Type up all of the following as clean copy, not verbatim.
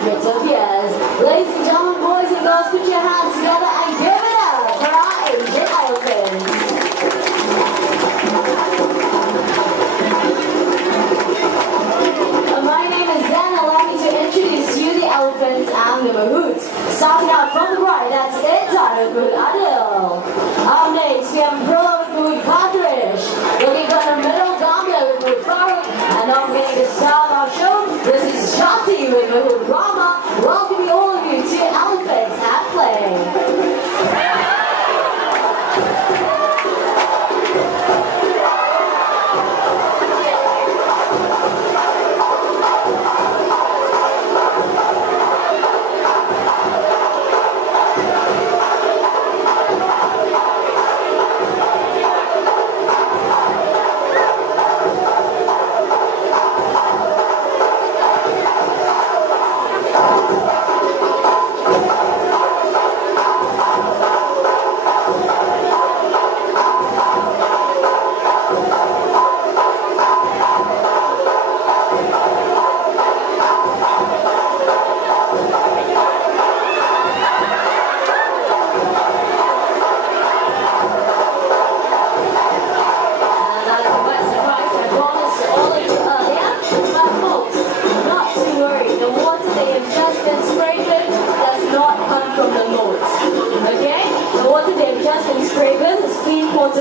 hundreds of years. Ladies and gentlemen, boys and girls, put your hands together and give it up for our Asian elephants. My name is Zen. Allow me to introduce you the elephants and the mahouts. Starting out from the right, that's Ita with Adil. Up next, we have Pro with Kadrish. Looking for the middle, Gambia with Farooq. And up next to start our show, this is Shati with Mahut Rama. Welcoming all of you to Elephants at Play.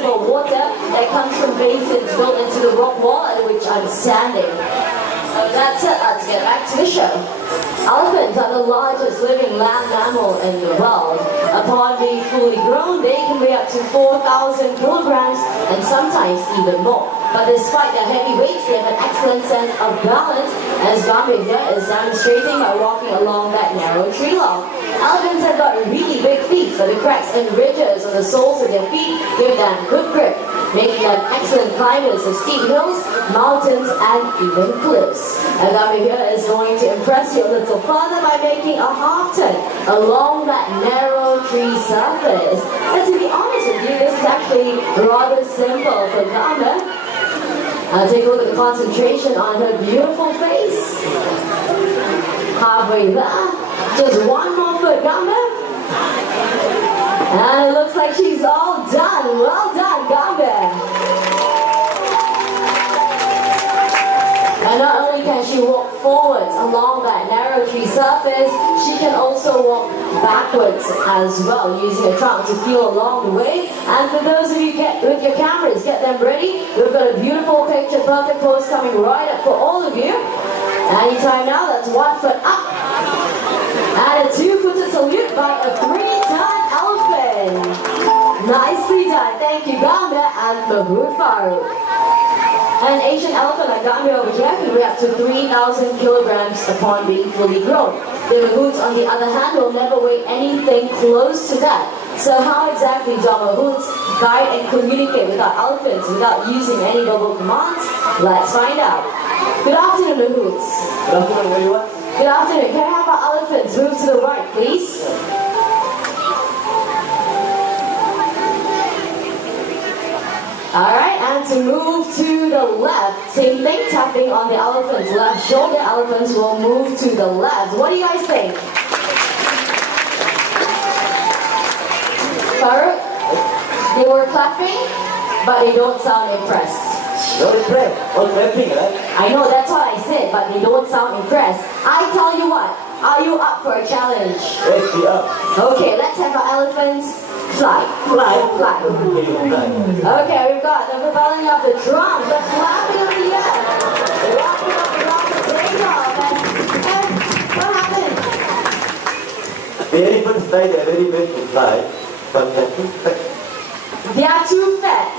Water that comes from basins built into the rock wall at which I'm standing. So that's it, let's get back to the show. Elephants are the largest living land mammal in the world. Upon being fully grown, they can weigh up to 4,000 kilograms and sometimes even more. But despite their heavy weights, they have an excellent sense of balance, as Gambia here is demonstrating by walking along that narrow tree log. Elephants have got really big feet, so the cracks and ridges on the soles of their feet give them good grip, making them excellent climbers of steep hills, mountains, and even cliffs. And Gambia here is going to impress you a little further by making a half turn along that narrow tree surface. And to be honest with you, this is actually rather simple for Gambia. Take a look at the concentration on her beautiful face. Halfway there. Just one more foot, Gambia. And it looks like she's all done. Well done, Gambia. And not only can she walk forwards along that narrow tree surface, she can also walk backwards as well, using her trunk to feel along the way. And for those of you with your cameras, get them ready. We've got a beautiful picture perfect pose coming right up for all of you. Anytime now, that's 1 foot up. And a 2-footed salute by a 3-ton elephant. Nicely done. Thank you, Gambia and Mahut Farooq. An Asian elephant like Gambia over here can weigh up to 3,000 kilograms upon being fully grown. The mahouts, on the other hand, will never weigh anything close to that. So how exactly do our mahouts guide and communicate with our elephants without using any verbal commands? Let's find out. Good afternoon, mahouts. Good afternoon, everyone. Good afternoon. Can I have our elephants move to the right, please? Alright, and to move to the left, same thing, tapping on the elephant's left shoulder. Elephants will move to the left. What do you guys think? Farooq, they were clapping, but they don't sound impressed. You're impressed. All clapping, right? I know, that's what I said, but they don't sound impressed. I tell you what, are you up for a challenge? Yes, we are. Okay, let's have our elephants fly. Fly. Fly. Fly. Okay, we've got the propelling of the drums, the flapping of the air, the rocking of the rocket takeoff, and what happened? The elephants fly, they're very best to fly, but they're too fat. They are too fat.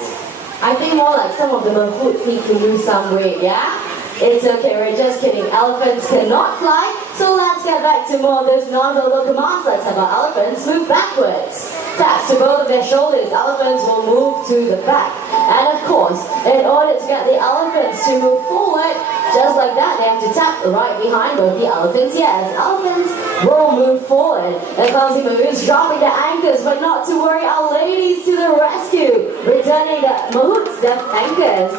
I think more like some of the mahouts need to lose some weight, yeah? It's okay, we're just kidding. Elephants cannot fly, so let's get back to more of those non-verbal commands. Let's have our elephants move backwards. Taps to both of their shoulders, elephants will move to the back. And of course, in order to get the elephants to move forward, just like that, they have to tap right behind both the elephants' ears. Elephants will move forward. The clumsy mahouts dropping their anchors, but not to worry, our ladies to the rescue, returning the mahouts' their anchors.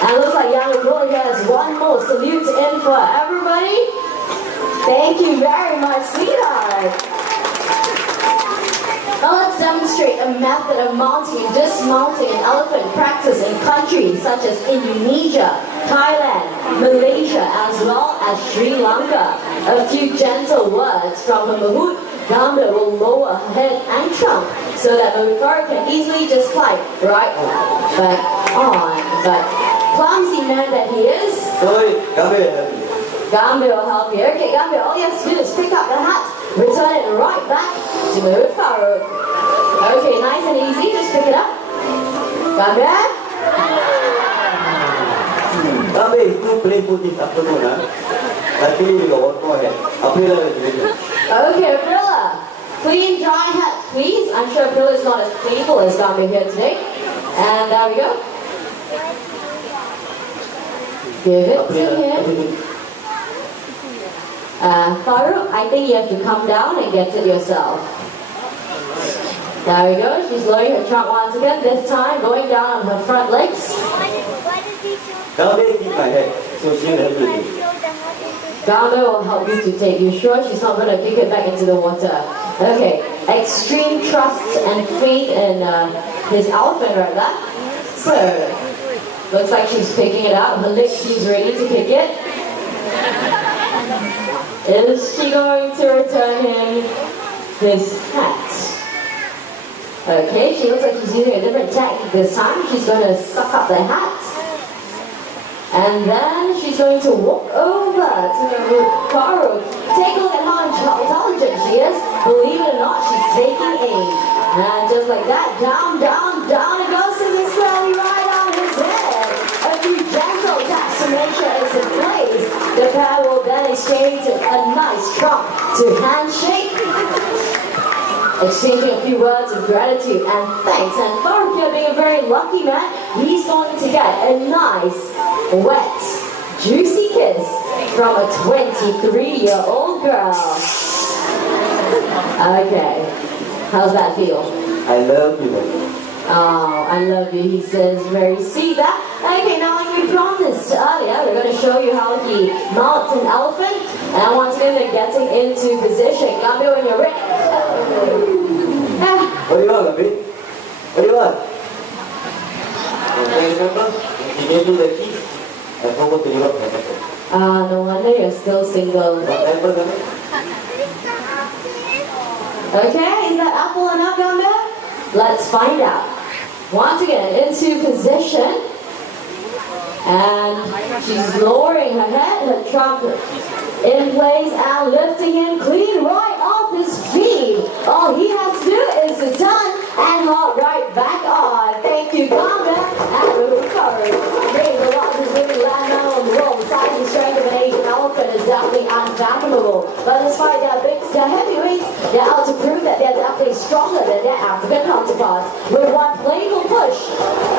And it looks like Young Girl here has one more salute in for everybody. Thank you very much, sweetheart. Now let's demonstrate a method of mounting and dismounting an elephant practice in countries such as Indonesia, Thailand, Malaysia, as well as Sri Lanka. A few gentle words from the Mahout. Gambhir will lower her head and trunk so that Mahut can easily just slide right back on. But clumsy man that he is, Rồi, cảm ơn. Gambhir will help you. Okay, Gambhir, all you have to do is pick up the hat, return it right back to Mahut Farooq. Okay, nice and easy, just pick it up. Gambhir? Gambhir is too playful this afternoon, huh? Luckily we got go ahead. April is ready. Okay, Aprilla. Clean, dry hat, please. I'm sure Aprilla is not as playful as Gambhir here today. And there we go. Give it to him. Farooq, I think you have to come down and get it yourself. There we go. She's lowering her trunk once again. This time going down on her front legs. Gambhir keep my head, so she'll help you. Gambhir will help you to take. You sure she's not going to kick it back into the water? Okay. Extreme trust and faith in his elephant right there. So, looks like she's picking it up. Her leg seems ready to kick it. Is she going to return him his hat? Okay, she looks like she's using a different technique this time. She's going to suck up the hat. And then she's going to walk over to Mahut Farooq. Take a look at how intelligent she is. Believe it or not, she's taking aim. And just like that, down, down, down it goes to the slowly right on his head. A few gentle taps to make sure it's in place. The pair will then exchange a nice trunk to handshake. Exchanging a few words of gratitude and thanks. And Farooq here being a very lucky man, he's going to get a nice, wet, juicy kiss from a 23-year-old girl. Okay, how's that feel? I love you, man. Oh, I love you, he says, very sweet. Okay, now like we promised earlier, we're going to show you how he mounts an elephant. And once again, they're getting into position. Gambhir, when you're ready. What do you want, Gambhir? What do you want? Remember? He gave you the key. I forgot to give up my number. No wonder you're still single. What number, Gambhir? Okay, is that apple enough, Gambhir? Let's find out. Once again, into position. And she's lowering her head, her trunk in place and lifting him clean right off his feet. All he has to do is to turn and hop right back on. Thank you, Gambhir and Mahut Farooq. Being the largest living land mammal in the world, the size and strength of an Asian elephant is definitely unfathomable. But despite their heavyweights, they're out to prove that they're definitely stronger than their African counterparts. With one playful push,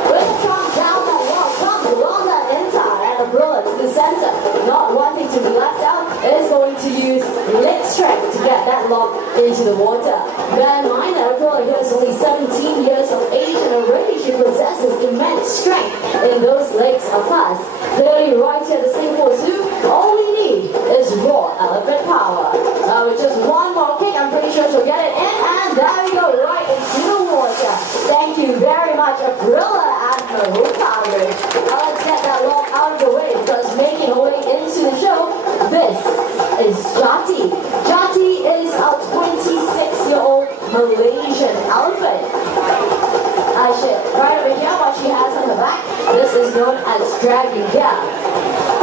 with the trunk down that wall, comes along that inside and a bullet to the center, not wanting to be left out, is going to use leg strength to get that log into the water. Bear in mind that Aprilla here is only 17 years of age and already she possesses immense strength in those legs of hers. Clearly right here at the Singapore Zoo, all we need is raw elephant power. With just one more kick, I'm pretty sure she'll get it in, and there we go, right into the water. Thank you very much, Aprilla and Mahut Farooq. Now let's get that log out of the way, because making her way into the show, this is Jati. Jati is a 26-year-old Malaysian elephant. Right over here, what she has on her back, this is known as dragging gear.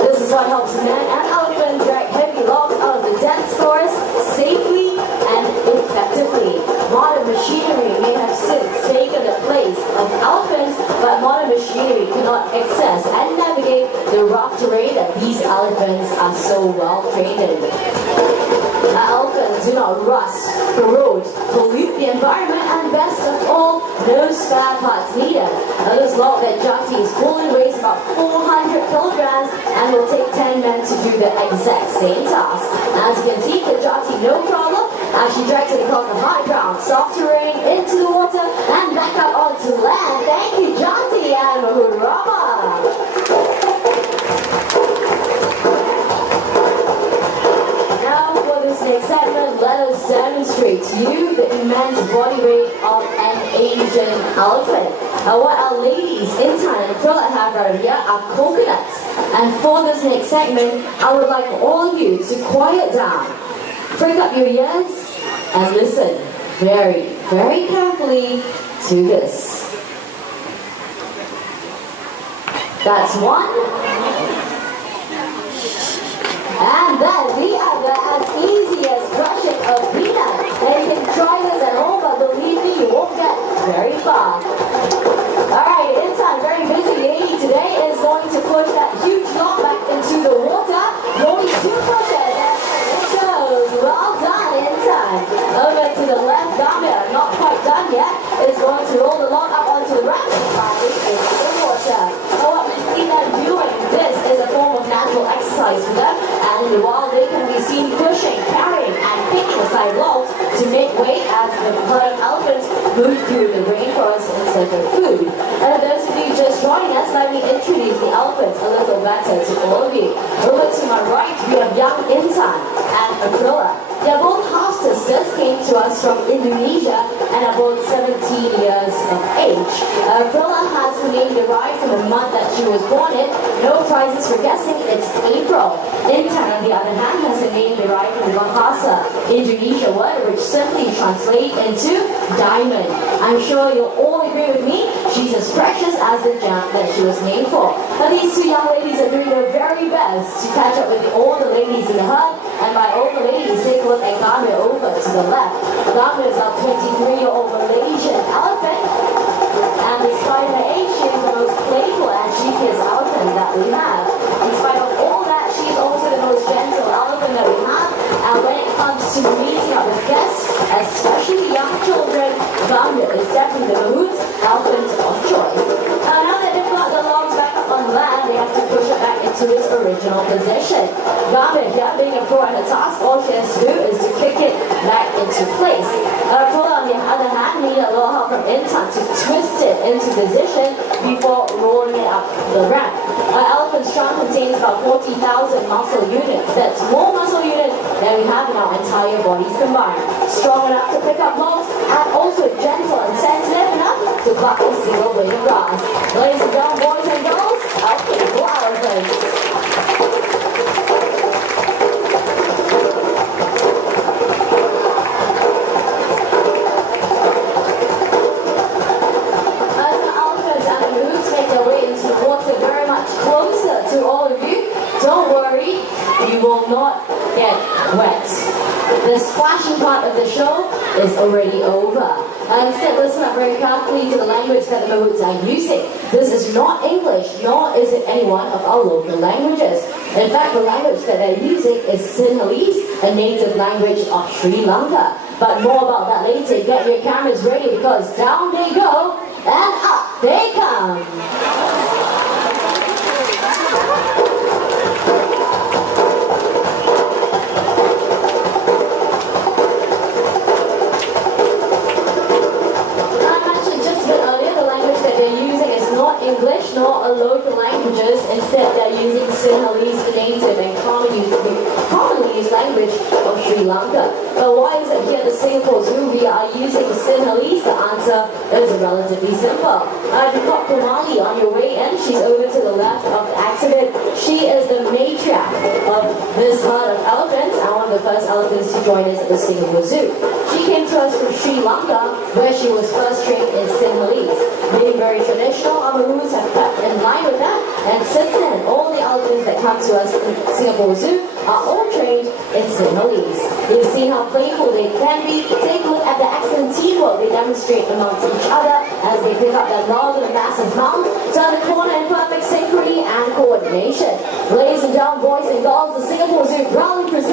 This is what helps men and elephants drag heavy logs out of the dense forest safely and effectively. Modern machinery may have since taken the place of elephants, but modern machinery cannot access and navigate the rough terrain that these elephants are so well trained in. Elephants do not rust, corrode, pollute the environment, and best of all, no spare parts needed. This log that Jati is pulling weighs about 400 kilograms and will take 10 men to do the exact same task. As you can see, the Jati no problem as she drags it across the high ground, soft terrain, into the water, and back up onto land. Thank you, Jati and Mahut Rama. Now, next segment, let us demonstrate to you the immense body weight of an Asian elephant. What our ladies in Thailand have right here are coconuts. And for this next segment, I would like all of you to quiet down, prick up your ears, and listen very, very carefully to this. That's one. And then the other, as easy as brushing a peanut. And you can try this at home, but believe me, you won't get very far. Alright, Intan, very busy lady today, is going to push that huge log back into the water. Only 2 pushes, and it goes. Well done, Intan. Over to the left, Gambia, not quite done yet, is going to roll the log up onto the right side into the water. So what we see them doing, this is a form of natural exercise for them. And while they can be seen pushing, carrying, and picking aside logs to make way as the herd of elephants move through the rainforest in search of food. And for those of you just joining us, let me introduce the elephants a little better to all of you. Over to my right, we have young Intan and Aquila. They are both half-sisters, came to us from Indonesia and are both 17 years of age. Aquila has her name derived from the month that she was born in. No prizes for guessing, it's April. Intan, on the other hand, has a name derived from the Bahasa Indonesia word, which simply translates into diamond. I'm sure you'll all agree with me, she's as precious as the gem that she was made for. But these 2 young ladies are doing their very best to catch up with all the ladies in the herd, and by all the ladies, take a look at Gambia over to the left. Gambia is our 23-year-old Malaysian elephant, and despite her age, she is the most playful and cheekiest elephant that we have. In spite of all that, she is also the most gentle elephant that we have, and when it comes to meeting up with guests, especially young children, Gambia is definitely the Mahout's elephant of choice. Now that they've got the logs back up on land, they have to push it back into its original position. Gambia, here being a pro at her task, all she has to do is to kick it back into place. Aquila, on the other hand, needed a little help from Intan to twist it into position before rolling it up the ramp. Our elephant's trunk contains about 40,000 muscle units. That's more muscle units than we have in our entire bodies combined. Strong enough to pick up logs, and also gentle and sensitive enough to pluck a single blade of grass. Ladies and gentlemen, boys and girls, our playful elephants. You will not get wet. The splashing part of the show is already over. Instead, listen up very carefully to the language that the Mahouts are using. This is not English, nor is it any one of our local languages. In fact, the language that they're using is Sinhalese, a native language of Sri Lanka. But more about that later. Get your cameras ready, because down they go and up they come. English, nor a local languages. Instead, they're using Sinhalese, the native and commonly used language of Sri Lanka. But why is it here at the Singapore Zoo we are using Sinhalese? The answer is relatively simple. You've got Kumali on your way in. She's over to the left of the accident. She is the matriarch of this herd of elephants and one of the first elephants to join us at the Singapore Zoo. She came to us from Sri Lanka, where she was first trained in Sinhalese. Being very traditional, our Mahouts have kept in line with that, and since then, all the elephants that come to us in Singapore Zoo are all trained in Sinhalese. You've seen how playful they can be. Take a look at the excellent teamwork they demonstrate amongst each other as they pick up that log in a massive mound, turn the corner in perfect synchrony and coordination. Ladies and gentlemen, boys and girls, the Singapore Zoo proudly presents